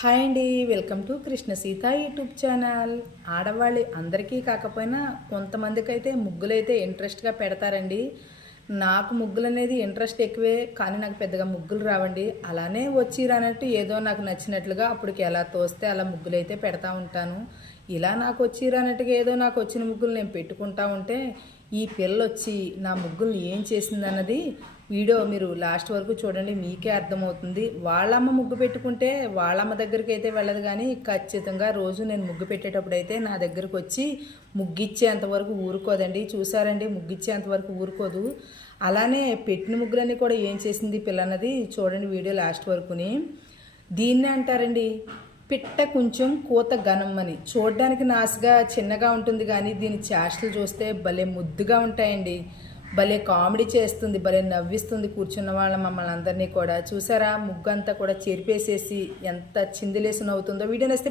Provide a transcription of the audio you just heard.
Hi అండి, welcome to Krishna Sita YouTube channel. ఆడవాళ్ళు అందరికీ కాకపోయినా కొంతమందికి అయితే ముగ్గులు అయితే ఇంట్రెస్ట్గా పెడతారండి. నాకు ముగ్గులు అనేది ఇంట్రెస్ట్ ఎక్కువే, కానీ నాకు పెద్దగా ముగ్గులు రావండి. అలానే వచ్చి రానట్టు ఏదో నాకు నచ్చినట్లుగా అప్పటికి ఎలా తోస్తే అలా ముగ్గులు అయితే పెడతా ఉంటాను. ఇలా నాకు వచ్చి రానట్టుగా ఏదో నాకు వచ్చిన ముగ్గులు నేను పెట్టుకుంటా ఉంటే ఈ పిల్ల వచ్చి నా ముగ్గుల్ని ఏం చేసిందన్నది వీడియో మీరు లాస్ట్ వరకు చూడండి, మీకే అర్థమవుతుంది. వాళ్ళమ్మ ముగ్గు పెట్టుకుంటే వాళ్ళమ్మ దగ్గరికి అయితే వెళ్ళదు, కానీ ఖచ్చితంగా రోజు నేను ముగ్గు పెట్టేటప్పుడు అయితే నా దగ్గరకు వచ్చి ముగ్గిచ్చేంతవరకు ఊరుకోదండి. చూసారండి, ముగ్గిచ్చేంతవరకు ఊరుకోదు. అలానే పెట్టిన ముగ్గులన్నీ కూడా ఏం చేసింది పిల్లన్నది చూడండి వీడియో లాస్ట్ వరకుని. దీన్నే అంటారండి పిట్ట కొంచెం కూత ఘనమ్మని. చూడడానికి నాసుగా చిన్నగా ఉంటుంది, కానీ దీని చేష్టలు చూస్తే భలే ముద్దుగా ఉంటాయండి. భలే కామెడీ చేస్తుంది, భలే నవ్విస్తుంది కూర్చున్న వాళ్ళ మమ్మల్ని అందరినీ కూడా. చూసారా, ముగ్గు అంతా కూడా చెరిపేసేసి ఎంత చిందులేసి నవ్వుతుందో. వీడియో నచ్చితే